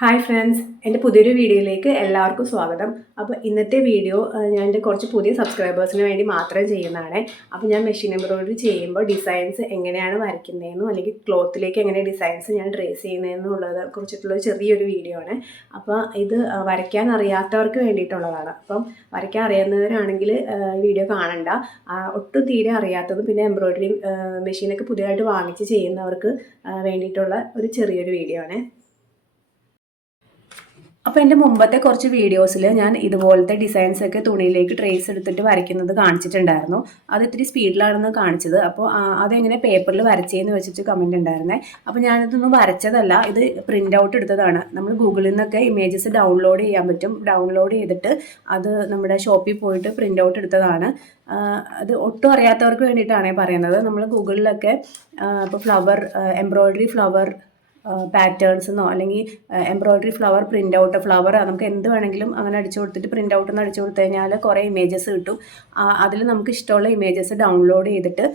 Hi friends എന്റെ പുതിയൊരു വീഡിയോയിലേക്ക് എല്ലാവർക്കും സ്വാഗതം. അപ്പോൾ ഇന്നത്തെ വീഡിയോ ഞാൻ എന്റെ കുറച്ച് പുതിയ സബ്സ്ക്രൈബേഴ്സിന് വേണ്ടി മാത്രം ചെയ്യുന്നതാണ്. അപ്പോൾ ഞാൻ മെഷീൻ എംബ്രോയിഡറി ചെയ്യുമ്പോൾ ഡിസൈൻസ് എങ്ങനെയാണ് വരയ്ക്കുന്നതെന്നും അല്ലെങ്കിൽ ക്ലോത്തിലേക്ക് എങ്ങനെ ഡിസൈൻസ് ഞാൻ ട്രേസ് ചെയ്യുന്നതെന്നും ഉള്ളത് കുറിച്ചിട്ടുള്ള ചെറിയൊരു വീഡിയോ ആണ്. അപ്പോൾ ഇത് വരയ്ക്കാൻ അറിയാത്തവർക്ക് വേണ്ടിയിട്ടുള്ളതാണ്. അപ്പം വരയ്ക്കാൻ അറിയാവുന്നവരാണെങ്കിൽ വീഡിയോ കാണണ്ട. ഒട്ടും തീരെ അറിയാത്തതും പിന്നെ എംബ്രോയിഡറി മെഷീനൊക്കെ പുതിയതായിട്ട് വാങ്ങിച്ച് ചെയ്യുന്നവർക്ക് വേണ്ടിയിട്ടുള്ള ഒരു ചെറിയൊരു വീഡിയോ ആണ്. അപ്പോൾ എന്റെ മുമ്പത്തെ കുറച്ച് വീഡിയോസിൽ ഞാൻ ഇതുപോലത്തെ ഡിസൈൻസ് ഒക്കെ തുണിയിലേക്ക് ട്രേസ് എടുത്തിട്ട് വരയ്ക്കുന്നത് കാണിച്ചിട്ടുണ്ടായിരുന്നു. അത് ഇത്തിരി സ്പീഡിലാണെന്ന് കാണിച്ചത്. അപ്പോൾ അതെങ്ങനെ പേപ്പറിൽ വരച്ചേന്ന് വെച്ചിട്ട് കമന്റ് ഉണ്ടായിരുന്നേ. അപ്പോൾ ഞാനിതൊന്നും വരച്ചതല്ല ഇത് പ്രിന്റ് ഔട്ട് എടുത്തതാണ്. നമ്മൾ ഗൂഗിളിൽ നിന്നൊക്കെ ഇമേജസ് ഡൗൺലോഡ് ചെയ്യാൻ പറ്റും. ഡൗൺലോഡ് ചെയ്തിട്ട് അത് നമ്മുടെ ഷോപ്പിൽ പോയിട്ട് പ്രിന്റ് ഔട്ട് എടുത്തതാണ്. അത് ഒട്ടും അറിയാത്തവർക്ക് വേണ്ടിയിട്ടാണ് പറയുന്നത്. നമ്മൾ ഗൂഗിളിലൊക്കെ ഇപ്പോൾ ഫ്ലവർ എംബ്രോയ്ഡറി ഫ്ലവർ പാറ്റേൺസ് എന്നോ അല്ലെങ്കിൽ embroidery flower print out flower നമുക്ക് എന്ത് വേണമെങ്കിലും അങ്ങനെ അടിച്ചു കൊടുത്തിട്ട് പ്രിന്റ് ഔട്ട് എന്ന് അടിച്ചു കൊടുത്തു കഴിഞ്ഞാൽ കുറേ ഇമേജസ് കിട്ടും. അതിൽ നമുക്ക് ഇഷ്ടമുള്ള ഇമേജസ് ഡൗൺലോഡ് ചെയ്തിട്ട്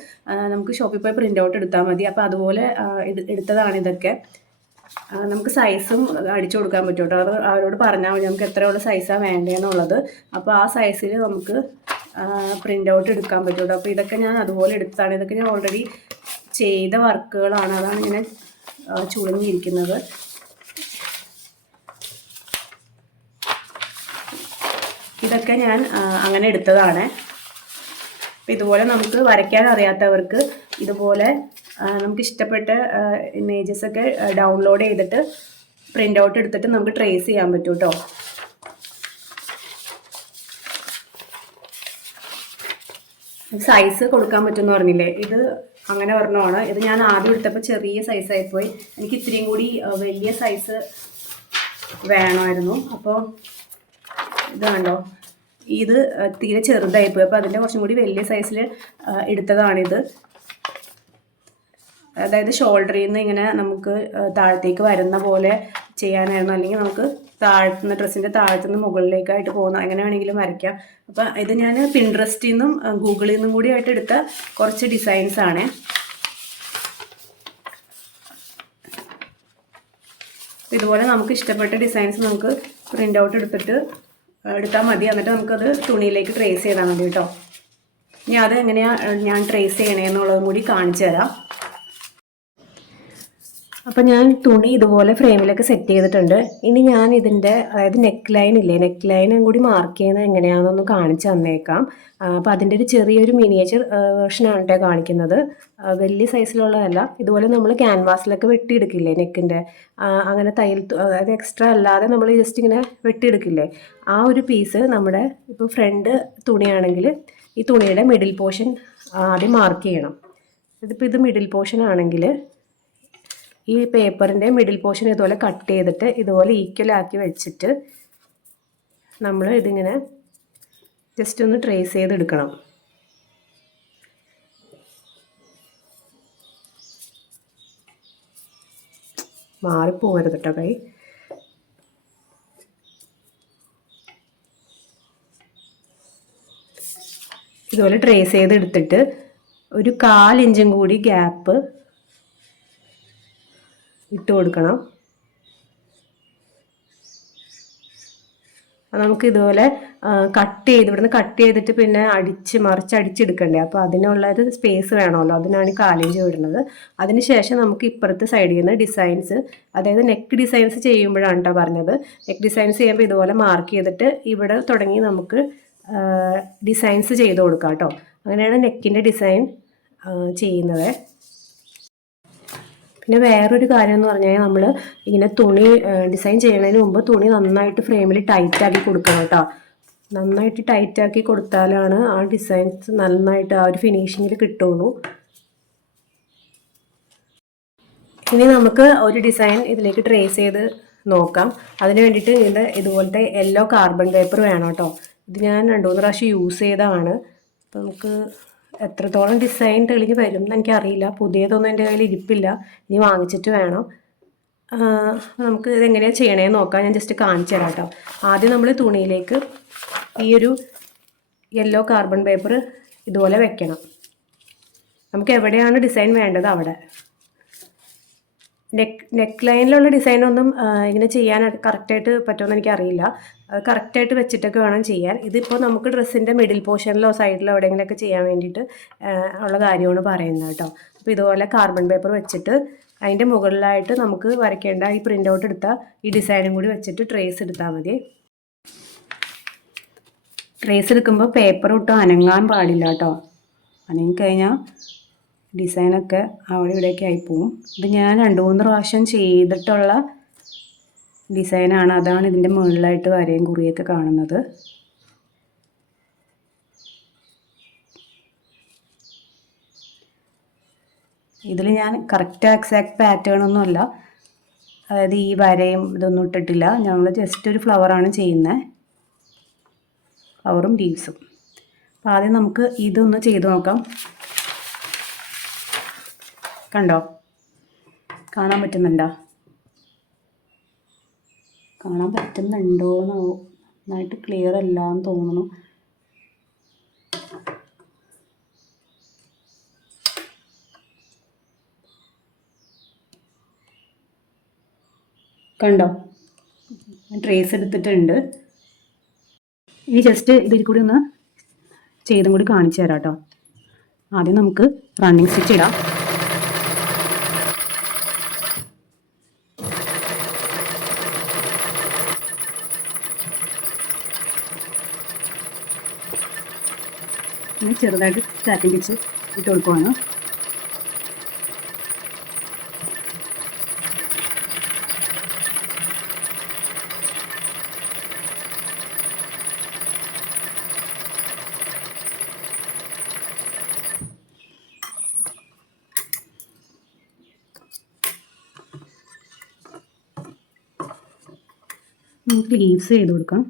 നമുക്ക് ഷോപ്പിൽ പോയി പ്രിന്റ് ഔട്ട് എടുത്താൽ മതി. അപ്പോൾ അതുപോലെ എടുത്തതാണ് ഇതൊക്കെ. നമുക്ക് സൈസും അടിച്ചു കൊടുക്കാൻ പറ്റും കേട്ടോ. അത് അവരോട് പറഞ്ഞാൽ മതി നമുക്ക് എത്രയുള്ള സൈസാണ് വേണ്ടതെന്നുള്ളത് അപ്പോൾ ആ സൈസിൽ നമുക്ക് പ്രിന്റ് ഔട്ട് എടുക്കാൻ പറ്റും കേട്ടോ. അപ്പോൾ ഇതൊക്കെ ഞാൻ അതുപോലെ എടുത്തതാണ്. ഇതൊക്കെ ഞാൻ ഓൾറെഡി ചെയ്ത വർക്കുകളാണ് അതാണ് ഇങ്ങനെ ആ, ചുളുങ്ങിയിരിക്കുന്നത് ഇതൊക്കെ ഞാൻ അങ്ങനെ എടുത്തതാണ്. ഇതുപോലെ നമുക്ക് വരയ്ക്കാൻ അറിയാത്തവർക്ക് ഇതുപോലെ നമുക്ക് ഇഷ്ടപ്പെട്ട ഇമേജസ് ഒക്കെ ഡൗൺലോഡ് ചെയ്തിട്ട് പ്രിന്റ് ഔട്ട് എടുത്തിട്ട് നമുക്ക് ട്രേസ് ചെയ്യാൻ പറ്റും കേട്ടോ സൈസ് കൊടുക്കാൻ പറ്റുമെന്ന് പറഞ്ഞില്ലേ? ഇത് അങ്ങനെ പറഞ്ഞതാണ് ഇത് ഞാൻ ആദ്യം എടുത്തപ്പോൾ ചെറിയ സൈസായി പോയി എനിക്ക് ഇത്രയും കൂടി വലിയ സൈസ് വേണമായിരുന്നു. അപ്പോൾ ഇത് കണ്ടോ? ഇത് തീരെ ചെറുതായി പോയി അപ്പോൾ അതിന്റെ കുറച്ചും കൂടി വലിയ സൈസിൽ എടുത്തതാണിത്. അതായത് ഷോൾഡറിൽ നിന്ന് ഇങ്ങനെ നമുക്ക് താഴത്തേക്ക് വരുന്ന പോലെ ചെയ്യാനായിരുന്നു. അല്ലെങ്കിൽ നമുക്ക് താഴ്ത്തുന്ന ഡ്രസ്സിന്റെ താഴ്ത്തുന്ന മുകളിലേക്കായിട്ട് പോകുന്ന അങ്ങനെ വേണമെങ്കിലും വരയ്ക്കാം. അപ്പം ഇത് ഞാൻ പിൻട്രസ്റ്റിൽ നിന്നും ഗൂഗിളിൽ നിന്നും കൂടി ആയിട്ട് എടുത്ത കുറച്ച് ഡിസൈൻസ് ആണ്. ഇതുപോലെ നമുക്ക് ഇഷ്ടപ്പെട്ട ഡിസൈൻസ് നമുക്ക് പ്രിന്റ് ഔട്ട് എടുത്തിട്ട് എടുത്താൽ മതി. എന്നിട്ട് നമുക്കത് തുണിയിലേക്ക് ട്രേസ് ചെയ്താൽ മതി കേട്ടോ. ഇനി അത് എങ്ങനെയാണ് ഞാൻ ട്രേസ് ചെയ്യണേ എന്നുള്ളതും കൂടി കാണിച്ചു തരാം. അപ്പം ഞാൻ തുണി ഇതുപോലെ ഫ്രെയിമിലൊക്കെ സെറ്റ് ചെയ്തിട്ടുണ്ട്. ഇനി ഞാൻ ഇതിന്റെ അതായത് നെക്ക് ലൈൻ ഇല്ലേ നെക്ക് ലൈനും കൂടി മാർക്ക് ചെയ്യുന്നത് എങ്ങനെയാണെന്നൊന്ന് കാണിച്ചു തന്നേക്കാം. അപ്പം അതിന്റെ ഒരു ചെറിയൊരു മിനിയേച്ചർ വേർഷനാണ് കേട്ടോ കാണിക്കുന്നത്. വലിയ സൈസിലുള്ളതല്ല ഇതുപോലെ നമ്മൾ ക്യാൻവാസിലൊക്കെ വെട്ടിയെടുക്കില്ലേ നെക്കിന്റെ അങ്ങനെ തയ്യൽ അതായത് എക്സ്ട്രാ അല്ലാതെ നമ്മൾ ജസ്റ്റ് ഇങ്ങനെ വെട്ടിയെടുക്കില്ലേ? ആ ഒരു പീസ് നമ്മുടെ ഇപ്പോൾ ഫ്രണ്ട് തുണിയാണെങ്കിൽ ഈ തുണിയുടെ മിഡിൽ പോർഷൻ ആദ്യം മാർക്ക് ചെയ്യണം. ഇതിപ്പോൾ ഇത് മിഡിൽ പോർഷൻ ആണെങ്കിൽ ഈ പേപ്പറിന്റെ മിഡിൽ പോർഷൻ ഇതുപോലെ കട്ട് ചെയ്തിട്ട് ഇതുപോലെ ഈക്വൽ ആക്കി വെച്ചിട്ട് നമ്മൾ ഇതിങ്ങനെ ജസ്റ്റ് ഒന്ന് ട്രേസ് ചെയ്തെടുക്കണം. മാറിപ്പോകരുത് കേട്ടോ കൈ. ഇതുപോലെ ട്രേസ് ചെയ്തെടുത്തിട്ട് ഒരു കാലിഞ്ചും കൂടി ഗ്യാപ്പ് ഇട്ട് കൊടുക്കണം. നമുക്ക് ഇതുപോലെ കട്ട് ചെയ്ത് ഇവിടുന്ന് കട്ട് ചെയ്തിട്ട് പിന്നെ അടിച്ച് മറിച്ച് അടിച്ചെടുക്കണ്ടേ? അപ്പോൾ അതിനുള്ള ഒരു സ്പേസ് വേണമല്ലോ. അതിനാണ് ഈ കാലിഞ്ച് വിടുന്നത് അതിനുശേഷം നമുക്ക് ഇപ്പുറത്തെ സൈഡിൽ നിന്ന് ഡിസൈൻസ് അതായത് നെക്ക് ഡിസൈൻസ് ചെയ്യുമ്പോഴാണ് കേട്ടോ പറഞ്ഞത്. നെക്ക് ഡിസൈൻസ് ചെയ്യുമ്പോൾ ഇതുപോലെ മാർക്ക് ചെയ്തിട്ട് ഇവിടെ തുടങ്ങി നമുക്ക് ഡിസൈൻസ് ചെയ്ത് കൊടുക്കാം കേട്ടോ അങ്ങനെയാണ് നെക്കിന്റെ ഡിസൈൻ ചെയ്യുന്നത്. പിന്നെ വേറൊരു കാര്യം എന്ന് പറഞ്ഞാൽ നമ്മൾ ഇങ്ങനെ തുണി ഡിസൈൻ ചെയ്യുന്നതിന് മുമ്പ് തുണി നന്നായിട്ട് ഫ്രെയിമിൽ ടൈറ്റ് ആക്കി കൊടുക്കണം കേട്ടോ. നന്നായിട്ട് ടൈറ്റ് ആക്കി കൊടുത്താലാണ് ആ ഡിസൈൻസ് നന്നായിട്ട് ആ ഒരു ഫിനിഷിങ്ങിൽ കിട്ടുള്ളൂ. ഇനി നമുക്ക് ഒരു ഡിസൈൻ ഇതിലേക്ക് ട്രേസ് ചെയ്ത് നോക്കാം. അതിന് വേണ്ടിയിട്ട് ഇത് ഇതുപോലത്തെ യെല്ലോ കാർബൺ പേപ്പർ വേണം കേട്ടോ. ഇത് ഞാൻ രണ്ടു മൂന്ന് പ്രാവശ്യം യൂസ് ചെയ്തതാണ്. അപ്പോൾ നമുക്ക് എത്രത്തോളം ഡിസൈൻ തെളിഞ്ഞ് വരും എന്ന് എനിക്കറിയില്ല. പുതിയതൊന്നും എന്റെ കയ്യിൽ ഇരിപ്പില്ല. ഇനി വാങ്ങിച്ചിട്ട് വേണം. നമുക്ക് ഇതെങ്ങനെയാണ് ചെയ്യണേന്ന് നോക്കാം. ഞാൻ ജസ്റ്റ് കാണിച്ചു തരാം കേട്ടോ ആദ്യം നമ്മൾ തുണിയിലേക്ക് ഈ ഒരു യെല്ലോ കാർബൺ പേപ്പർ ഇതുപോലെ വെക്കണം. നമുക്ക് എവിടെയാണ് ഡിസൈൻ വേണ്ടത്? അവിടെ. നെക്ക് നെക്ക് ലൈനിലുള്ള ഡിസൈനൊന്നും ഇങ്ങനെ ചെയ്യാൻ കറക്റ്റായിട്ട് പറ്റുമെന്ന് എനിക്കറിയില്ല. അത് കറക്റ്റായിട്ട് വെച്ചിട്ടൊക്കെ വേണം ചെയ്യാൻ. ഇതിപ്പോൾ നമുക്ക് ഡ്രസ്സിന്റെ മിഡിൽ പോർഷനിലോ സൈഡിലോ എവിടെയെങ്കിലുമൊക്കെ ചെയ്യാൻ വേണ്ടിയിട്ട് ഉള്ള കാര്യമാണ് പറയുന്നത് കേട്ടോ. അപ്പോൾ ഇതുപോലെ കാർബൺ പേപ്പർ വെച്ചിട്ട് അതിന്റെ മുകളിലായിട്ട് നമുക്ക് വരയ്ക്കേണ്ട ഈ പ്രിന്റ് ഔട്ട് എടുത്ത ഈ ഡിസൈനും കൂടി വെച്ചിട്ട് ട്രേസ് എടുത്താൽ മതി. ട്രേസ് എടുക്കുമ്പോൾ പേപ്പർ ഒട്ടും അനങ്ങാൻ പാടില്ല കേട്ടോ. അനങ്ങിക്കഴിഞ്ഞാൽ ഡിസൈനൊക്കെ അവിടെ ഇവിടെയൊക്കെ ആയിപ്പോവും. ഇത് ഞാൻ രണ്ട് മൂന്ന് പ്രാവശ്യം ചെയ്തിട്ടുള്ള ഡിസൈനാണ്. അതാണ് ഇതിന്റെ മുകളിലായിട്ട് വരയും കുറിയൊക്കെ കാണുന്നത്. ഇതിൽ ഞാൻ കറക്റ്റ് എക്സാക്ട് പാറ്റേൺ ഒന്നും അല്ല അതായത് ഈ വരയും ഇതൊന്നും ഇട്ടിട്ടില്ല. ഞങ്ങൾ ജസ്റ്റ് ഒരു ഫ്ലവറാണ് ചെയ്യുന്നത് ഫ്ലവറും ലീവ്സും അപ്പോൾ ആദ്യം നമുക്ക് ഇതൊന്ന് ചെയ്ത് നോക്കാം. കണ്ടോ? കാണാൻ പറ്റുന്നുണ്ടോ? കാണാൻ പറ്റുന്നുണ്ടോ നന്നായിട്ട് ക്ലിയർ അല്ല എന്ന് തോന്നുന്നു. കണ്ടോ? ട്രേസ് എടുത്തിട്ടുണ്ട്. ഇനി ജസ്റ്റ് ഇതിൽ കൂടി ഒന്ന് ചെയ്തും കൂടി കാണിച്ചു തരാം കേട്ടോ. ആദ്യം നമുക്ക് റണ്ണിങ് സ്റ്റിച്ച് ഇടാം. ചെറുതായിട്ട് സ്റ്റാർട്ടിങ് വെച്ച് ഇട്ട് കൊടുക്കുവാണ്. നമുക്ക് ലീവ്സ് ചെയ്ത് കൊടുക്കാം.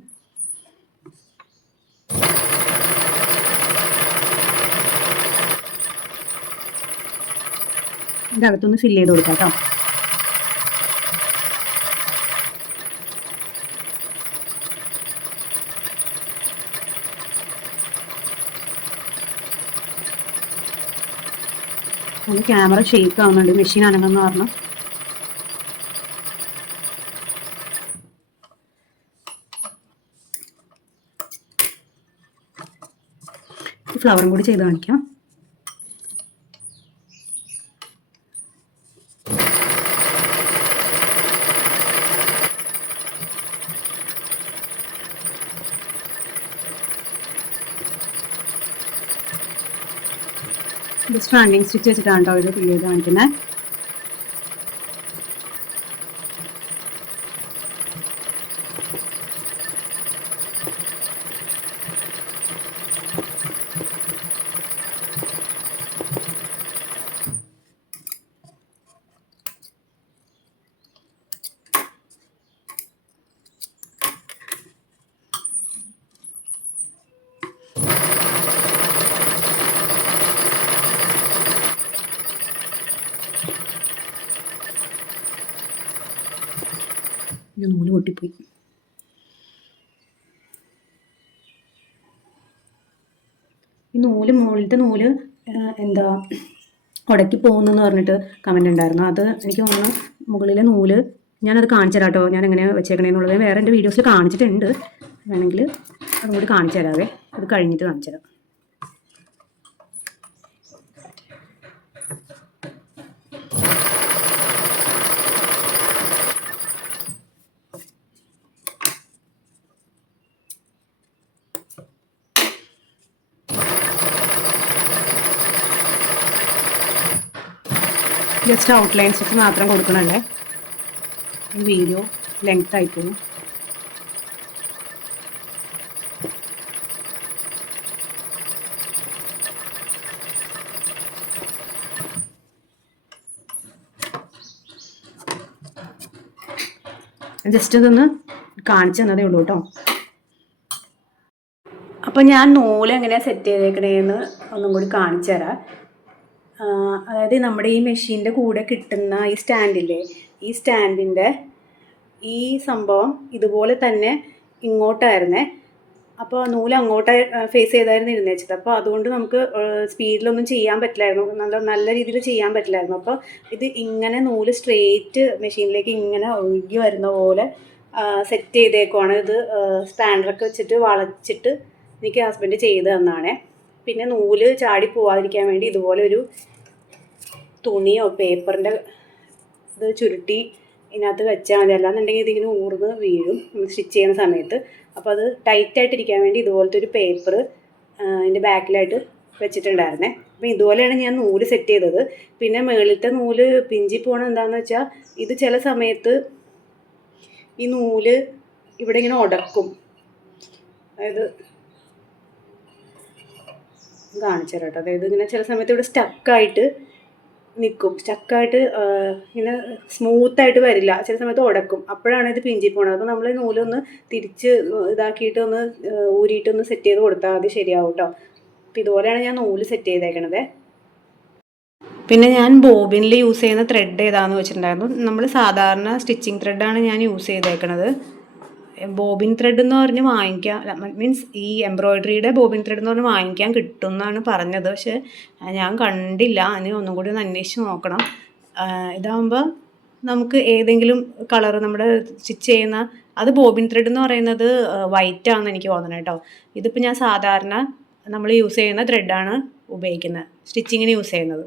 ഇതിന്റെ അകത്തൊന്ന് ഫില്ല് ചെയ്ത് കൊടുക്കാം കേട്ടോ ക്യാമറ ഷേക്ക് ആവുന്നുണ്ട് മെഷീൻ അനങ്ങുന്ന ഈ ഫ്ലവറും കൂടി ചെയ്ത് കാണിക്കാം. ഇത് സ്റ്റാൻഡിങ് സ്റ്റിച്ച് വെച്ചിട്ടാണ് കേട്ടോ ഇത് ഫില്ല് കാണിക്കുന്നത് ഇത് നൂൽ പൊട്ടിപ്പോയി. ഈ നൂൽ മുകളിലത്തെ നൂൽ എന്താ ഉടക്കി പോകുന്നെന്ന് പറഞ്ഞിട്ട് കമന്റ് ഉണ്ടായിരുന്നു. അത് എനിക്ക് തോന്നുന്നു മുകളിലെ നൂൽ ഞാനത് കാണിച്ചു തരാം കേട്ടോ ഞാൻ എങ്ങനെ വെച്ചേക്കണേന്നുള്ളത് വേറെ എന്റെ വീഡിയോസിൽ കാണിച്ചിട്ടുണ്ട്. വേണമെങ്കിൽ അതും കൂടി കാണിച്ചു തരാവേ അത് കഴിഞ്ഞിട്ട് കാണിച്ചു തരാം ജസ്റ്റ് ഔട്ട്ലൈൻ സ്റ്റിച്ച് മാത്രം കൊടുക്കണല്ലേ? ഈ വീഡിയോ ലെങ്ത് ആയിപ്പോ ജസ്റ്റ് ഇതൊന്ന് കാണിച്ചു തന്നതേ ഉള്ളൂ കേട്ടോ. അപ്പം ഞാൻ നൂൽ എങ്ങനെയാണ് സെറ്റ് ചെയ്തേക്കണേന്ന് ഒന്നും കൂടി കാണിച്ചു തരാം. അതായത് നമ്മുടെ ഈ മെഷീന്റെ കൂടെ കിട്ടുന്ന ഈ സ്റ്റാൻഡില്ലേ ഈ സ്റ്റാൻഡിന്റെ ഈ സംഭവം ഇതുപോലെ തന്നെ ഇങ്ങോട്ടായിരുന്നേ. അപ്പോൾ നൂൽ അങ്ങോട്ട് ഫേസ് ചെയ്തായിരുന്നു ഇരുന്നേച്ചത് അപ്പോൾ അതുകൊണ്ട് നമുക്ക് സ്പീഡിലൊന്നും ചെയ്യാൻ പറ്റില്ലായിരുന്നു. നല്ല നല്ല രീതിയിൽ ചെയ്യാൻ പറ്റില്ലായിരുന്നു. അപ്പോൾ ഇത് ഇങ്ങനെ നൂൽ സ്ട്രെയിറ്റ് മെഷീനിലേക്ക് ഇങ്ങനെ ഒഴുകി വരുന്ന പോലെ സെറ്റ് ചെയ്തേക്കുവാണ്. ഇത് സ്പാൻഡറൊക്കെ വെച്ചിട്ട് വളച്ചിട്ട് എനിക്ക് ഹസ്ബൻഡ് ചെയ്ത് തന്നാണേ. പിന്നെ നൂൽ ചാടി പോവാതിരിക്കാൻ വേണ്ടി ഇതുപോലെ ഒരു തുണിയോ പേപ്പറിന്റെ ഇത് ചുരുട്ടി ഇതിനകത്ത് വെച്ചാൽ മതി. അല്ലാന്നുണ്ടെങ്കിൽ ഇതിങ്ങനെ ഊർന്ന് വീഴും. സ്റ്റിച്ച് ചെയ്യുന്ന സമയത്ത്. അപ്പോൾ അത് ടൈറ്റായിട്ടിരിക്കാൻ വേണ്ടി ഇതുപോലത്തെ ഒരു പേപ്പർ അതിന്റെ ബാക്കിലായിട്ട് വെച്ചിട്ടുണ്ടായിരുന്നേ. അപ്പോൾ ഇതുപോലെയാണ് ഞാൻ നൂൽ സെറ്റ് ചെയ്തത്. പിന്നെ മുകളിലത്തെ നൂൽ പിഞ്ചി പോകണം എന്താണെന്ന് വെച്ചാൽ ഇത് ചില സമയത്ത് ഈ നൂൽ ഇവിടെ ഇങ്ങനെ ഉടക്കും അതായത് കാണിച്ചു തരാം അതായത് ഇങ്ങനെ ചില സമയത്ത് ഇവിടെ സ്റ്റക്കായിട്ട് നിൽക്കും സ്റ്റക്കായിട്ട് ഇങ്ങനെ സ്മൂത്തായിട്ട് വരില്ല. ചില സമയത്ത് ഉടക്കും. അപ്പോഴാണ് ഇത് പിഞ്ചി പോണത്. അപ്പോൾ നമ്മൾ നൂലൊന്ന് തിരിച്ച് ഇതാക്കിയിട്ട് ഒന്ന് ഊരിയിട്ട് ഒന്ന് സെറ്റ് ചെയ്ത് കൊടുത്താൽ മതി ശരിയാവും കേട്ടോ അപ്പോൾ ഇതുപോലെയാണ് ഞാൻ നൂൽ സെറ്റ് ചെയ്തേക്കണത്. പിന്നെ ഞാൻ ബോബിനിൽ യൂസ് ചെയ്യുന്ന ത്രെഡ് ഏതാണെന്ന് വെച്ചിട്ടുണ്ടായിരുന്നു. നമ്മൾ സാധാരണ സ്റ്റിച്ചിങ് ത്രെഡാണ് ഞാൻ യൂസ് ചെയ്തേക്കണത്. ബോബിൻ ത്രെഡ് എന്ന് പറഞ്ഞ് വാങ്ങിക്കാം. മീൻസ് ഈ എംബ്രോയിഡറിയുടെ ബോബിൻ ത്രെഡ് എന്ന് പറഞ്ഞ് വാങ്ങിക്കാൻ കിട്ടും എന്നാണ് പറഞ്ഞത്. പക്ഷേ ഞാൻ കണ്ടില്ല. അതിന് ഒന്നും കൂടി ഒന്ന് അന്വേഷിച്ച് നോക്കണം. ഇതാകുമ്പോൾ നമുക്ക് ഏതെങ്കിലും കളർ നമ്മുടെ സ്റ്റിച്ച് ചെയ്യുന്ന അത് ബോബിൻ ത്രെഡ് എന്ന് പറയുന്നത് വൈറ്റ് ആണെന്ന് എനിക്ക് തോന്നണം കേട്ടോ ഇതിപ്പോൾ ഞാൻ സാധാരണ നമ്മൾ യൂസ് ചെയ്യുന്ന ത്രെഡാണ് ഉപയോഗിക്കുന്നത്. സ്റ്റിച്ചിങ്ങിന് യൂസ് ചെയ്യുന്നത്.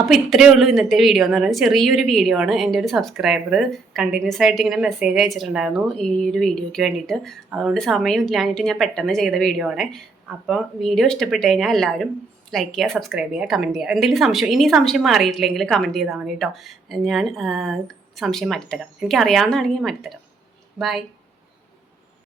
അപ്പോൾ ഇത്രയേ ഉള്ളൂ ഇന്നത്തെ വീഡിയോ എന്ന് പറയുന്നത്. ചെറിയൊരു വീഡിയോ ആണ്. എന്റെ ഒരു സബ്സ്ക്രൈബർ കണ്ടിന്യൂസ് ആയിട്ട് ഇങ്ങനെ മെസ്സേജ് അയച്ചിട്ടുണ്ടായിരുന്നു ഈ ഒരു വീഡിയോയ്ക്ക് വേണ്ടിയിട്ട്. അതുകൊണ്ട് സമയം ഇല്ലാഞ്ഞിട്ട് ഞാൻ പെട്ടെന്ന് ചെയ്ത വീഡിയോ ആണേ. അപ്പോൾ വീഡിയോ ഇഷ്ടപ്പെട്ട് കഴിഞ്ഞാൽ എല്ലാവരും ലൈക്ക് ചെയ്യുക സബ്സ്ക്രൈബ് ചെയ്യുക കമന്റ് ചെയ്യുക. എന്തെങ്കിലും സംശയം ഇനി സംശയം മാറിയിട്ടില്ലെങ്കിൽ കമന്റ് ചെയ്താൽ മതി കേട്ടോ. ഞാൻ സംശയം മാറ്റിത്തരാം. എനിക്ക് അറിയാവുന്നതാണെങ്കിൽ മാറ്റിത്തരാം. ബൈ